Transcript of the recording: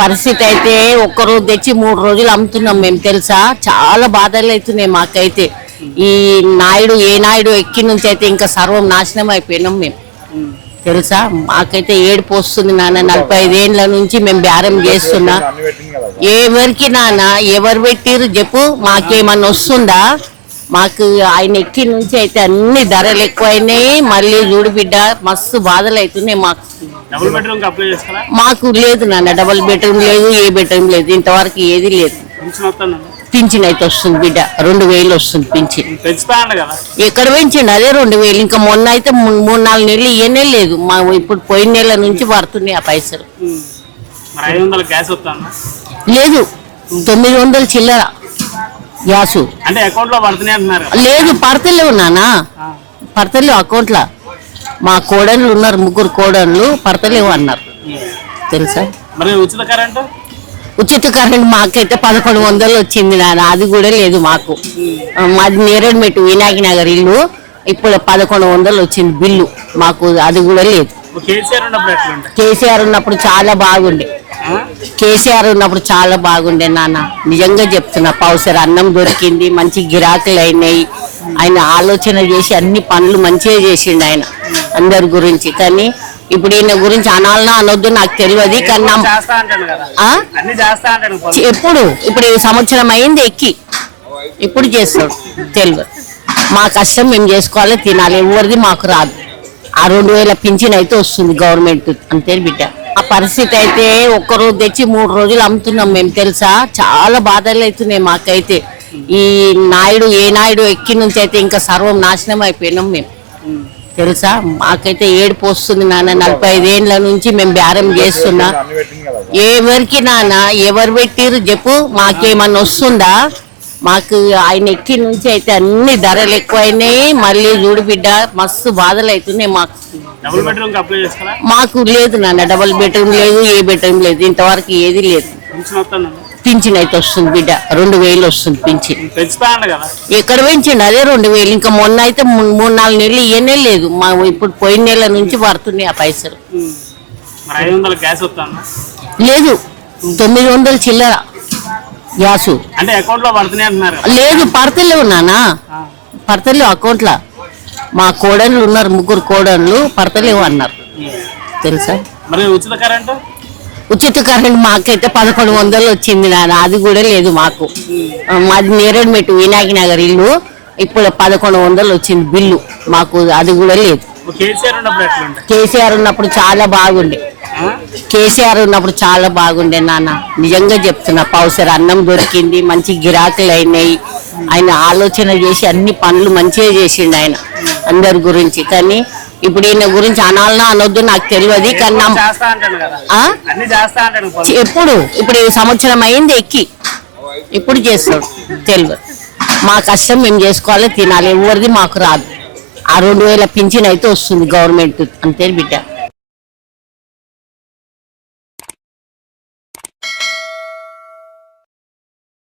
పరిస్థితి అయితే ఒక్కరోజు తెచ్చి మూడు రోజులు అమ్ముతున్నాం మేము తెలుసా? చాలా బాధలు అవుతున్నాయి మాకైతే. ఈ నాయుడు ఏ నాయుడు ఎక్కి నుంచి అయితే ఇంకా సర్వం నాశనం అయిపోయినాం మేము. తెలుసా? మాకైతే ఏడుపు వస్తుంది నాన్న. నలభై ఐదేళ్ళ నుంచి మేము బేరం చేస్తున్నా. ఎవరికి నాన్న? ఎవరు పెట్టిరు చెప్పు? మాకేమన్నా వస్తుందా? మాకు ఆయన ఎక్కి నుంచి అయితే అన్ని ధరలు ఎక్కువైనాయి. మళ్ళీ చూడు బిడ్డ మస్తు బాధలు అవుతున్నాయి మాకు. మాకు లేదు నాన్న డబల్ బెడ్రూమ్ లేదు ఏ బెడ్రూమ్ లేదు. ఇంతవరకు ఏది లేదు. పింఛన్ అయితే వస్తుంది బిడ్డ. రెండు వేలు వస్తుంది పింఛన్. ఎక్కడ పెంచండి? అదే రెండు వేలు. ఇంకా మొన్న అయితే మూడు నాలుగు నెలలు ఇయనే లేదు. మా ఇప్పుడు పోయిన నెల నుంచి పడుతున్నాయి ఆ పైసలు. లేదు. తొమ్మిది వందలు చిల్లర గ్యాసు. అంటే అకౌంట్లో పడుతున్నాయి అంటున్నారు కదా. లేదు పడతలేవు నానా. పడతలేవు అకౌంట్లో మా కోడళ్ళు ఉన్నారు ముగ్గురు కోడళ్ళు పడతలేవు అన్నారు. తెలుసా? మరి ఉచిత కరెంటు ఉచిత కరెంట్ మాకైతే పదకొండు వందలు వచ్చింది నాన్న అది కూడా లేదు మాకు. మాది నేరేడుమెట్టు వినాయక నగర్ ఇల్లు ఇప్పుడు పదకొండు వందలు వచ్చింది బిల్లు మాకు అది కూడా లేదు. కేసీఆర్ ఉన్నప్పుడు చాలా బాగుండే. కేసీఆర్ ఉన్నప్పుడు చాలా బాగుండే నాన్న. నిజంగా చెప్తున్నా పౌసర్ అన్నం దొరికింది మంచి గిరాకులు అయినాయి ఆయన ఆలోచన చేసి అన్ని పనులు మంచిగా చేసిండు ఆయన అందరి గురించి. కానీ ఇప్పుడు ఈయన గురించి అనాలనా అనొద్దు నాకు తెలియదు కానీ ఎప్పుడు? ఇప్పుడు సంవత్సరం అయింది ఎక్కి. ఇప్పుడు చేస్తాడు తెలియదు. మా కష్టం మేము చేసుకోవాలి తినాలి ఎవరిది మాకు రాదు. ఆ రెండు వేల పింఛన్ అయితే వస్తుంది గవర్నమెంట్ అంతే బిడ్డ. ఆ పరిస్థితి అయితే ఒక్కరోజు తెచ్చి మూడు రోజులు అమ్ముతున్నాం మేము తెలుసా? చాలా బాధలు అవుతున్నాయి మాకైతే. ఈ నాయుడు ఏ నాయుడు ఎక్కి నుంచి అయితే ఇంకా సర్వం నాశనం అయిపోయినాం మేము. తెలుసా? మాకైతే ఏడుపు వస్తుంది నాన్న. నలభై ఐదేళ్ళ నుంచి మేము బేరం చేస్తున్నా. ఎవరికి నాన్న? ఎవరు పెట్టిరు చెప్పు. మాకేమన్నా వస్తుందా? మాకు ఆయన ఎక్కి నుంచి అయితే అన్ని ధరలు ఎక్కువైనాయి. మళ్ళీ చూడు బిడ్డ మస్తు బాధలు అవుతున్నాయి మాకు. మాకు లేదు నాన్న. డబల్ బెడ్రూమ్ లేదు ఏ బెడ్రూమ్ లేదు. ఇంతవరకు ఏది లేదు. పింఛన్ అయితే వస్తుంది బిడ్డ. రెండు వేలు వస్తుంది పింఛన్. ఎక్కడ పెంచండి? అదే రెండు వేలు. ఇంకా మొన్న అయితే మూడు నాలుగు నెలలు ఇయనే లేదు. మా ఇప్పుడు పోయిన నెల నుంచి పడుతున్నాయి ఆ పైసలు. లేదు. తొమ్మిది వందలు చిల్లర గ్యాసు. లేదు పడతలేవు నానా. పడతలేవు అకౌంట్లో మా కోడళ్ళు ఉన్నారు ముగ్గురు కోడళ్ళు పడతలేవు అన్నారు. తెలుసా? మరి ఉచిత కరెంటు ఉచిత కరెంట్ మాకైతే పదకొండు వందలు వచ్చింది నాన్న. అది కూడా లేదు మాకు. మాది నేరేడుమెట్టు వినాయక నగర్ ఇల్లు. ఇప్పుడు పదకొండు వందలు వచ్చింది బిల్లు. మాకు అది కూడా లేదు. కేసీఆర్ ఉన్నప్పుడు చాలా బాగుండే? కేసీఆర్ ఉన్నప్పుడు చాలా బాగుండే నాన్న. నిజంగా చెప్తున్నా పౌసర్ అన్నం దొరికింది మంచి గిరాకులు అయినాయి. ఆయన ఆలోచన చేసి అన్ని పనులు మంచిగా చేసిండు ఆయన. అందరి గురించి. కానీ ఇప్పుడు ఈయన గురించి అనాలనా అనొద్దు నాకు తెలియదు కానీ ఎప్పుడు ఇప్పుడు సంవత్సరం అయింది ఎక్కి. ఇప్పుడు చేస్తాడు? తెలియదు. మా కష్టం మేము చేసుకోవాలి తినాలి. ఎవరిది మాకు రాదు. ఆ రెండు వేల పింఛన్ అయితే వస్తుంది గవర్నమెంట్ అంతే బిడ్డ.